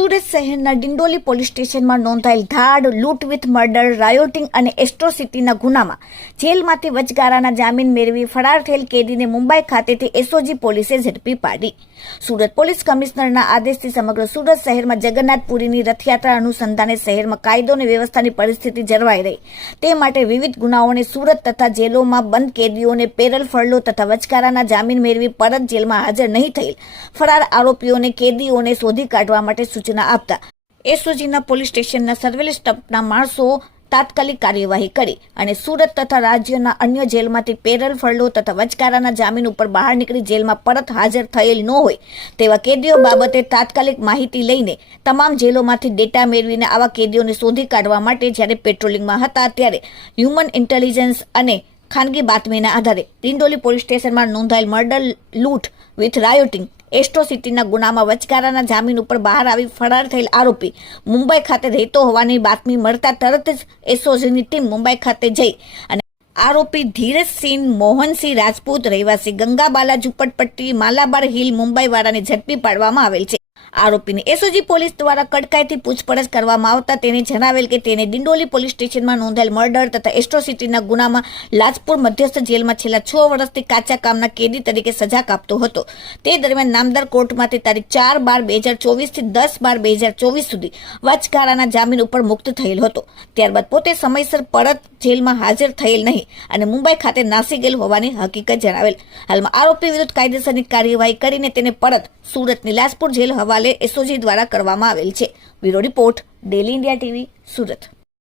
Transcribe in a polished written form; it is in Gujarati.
સુરત શહેરના ડિંડોલી પોલીસ સ્ટેશનમાં નોંધાયેલ ધાડ, લૂંટ વિથ મર્ડર, રાયોટિંગ અને એટ્રોસિટીના ગુનામાં જેલમાંથી વચગાળાના જામીન મેળવી ફરાર થયેલ કેદીને મુંબઈ ખાતેથી એસઓજી પોલીસે ઝડપી પાડી. સુરત પોલીસ કમિશનરના આદેશથી સમગ્ર સુરત શહેરમાં જગન્નાથપુરીની રથયાત્રા અનુસંધાને શહેરમાં કાયદો અને વ્યવસ્થાની પરિસ્થિતિ જળવાઈ રહી તે માટે વિવિધ ગુનાઓને સુરત તથા જેલોમાં બંધ કેદીઓને પેરલ ફરલો તથા વચગાળાના જામીન મેળવી પરત જેલમાં હાજર નહીં થયેલ ફરાર આરોપીઓને કેદીઓને શોધી કાઢવા માટે સૂચના આપતા એસઓજીના પોલીસ સ્ટેશનના સર્વેલન્સ સ્ટાફના માણસો તાત્કાલિક કાર્યવાહી કરી અને સુરત તથા રાજ્યના અન્ય જેલમાંથી પેરલ ફરલો તથા વચગાળાના જામીન ઉપર બહાર નીકળી જેલમાં પરત હાજર થયેલ ન હોય તેવા કેદીઓ બાબતે તાત્કાલિક માહિતી લઈને તમામ જેલોમાંથી ડેટા મેળવીને આવા કેદીઓને શોધી કાઢવા માટે જ્યારે પેટ્રોલિંગમાં હતા ત્યારે હ્યુમન ઇન્ટેલિજન્સ અને ખાનગી બાતમીના આધારે ડિંડોલી પોલીસ સ્ટેશનમાં નોંધાયેલ મર્ડર, લૂંટ વિથ રાયોટિંગ, એટ્રોસિટીના ગુનામાં વચગાળાના જામીન ઉપર બહાર આવી ફરાર થયેલ આરોપી મુંબઈ ખાતે રહેતો હોવાની બાતમી મળતા તરત જ એસઓજીની ટીમ મુંબઈ ખાતે જઈ અને આરોપી ધીરજસિંહ મોહનસિંહ રાજપૂત રહેવાસી ગંગાબાલા ઝુંપડપટ્ટી, માલાબાર હિલ, મુંબઈ વાળાને ઝડપી પાડવામાં આવેલ છે. આરોપીની એસઓજી પોલીસ દ્વારા કડકાઈથી પૂછપરછ કરવામાં આવતા તેને જણાવેલ કે તેને ડિંડોલી પોલીસ સ્ટેશનમાં નોંધાયેલ મર્ડર તથા એટ્રોસિટીના ગુનામાં લાજપુર મધ્યસ્થ જેલમાં છેલ્લા 6 વર્ષથી કાચા કામના કેદી તરીકે સજા કાપતો હતો. તે દરમિયાન નામદાર કોર્ટમાંથી તારીખ 4/12/2024 થી 10/12/2024 સુધી વચગાળાના જામીન ઉપર મુક્ત થયેલ હતો. ત્યારબાદ પોતે સમયસર પરત જેલમાં હાજર થયેલ નહીં અને મુંબઈ ખાતે નાસી ગયેલ હોવાની હકીકત જણાવેલ. હાલમાં આરોપી વિરુદ્ધ કાયદેસરની કાર્યવાહી કરીને તેને પરત સુરતની લાજપુર જેલ હવાલે એસઓજી દ્વારા કરવામાં આવેલ છે. Bureau report, daily India TV, Surat.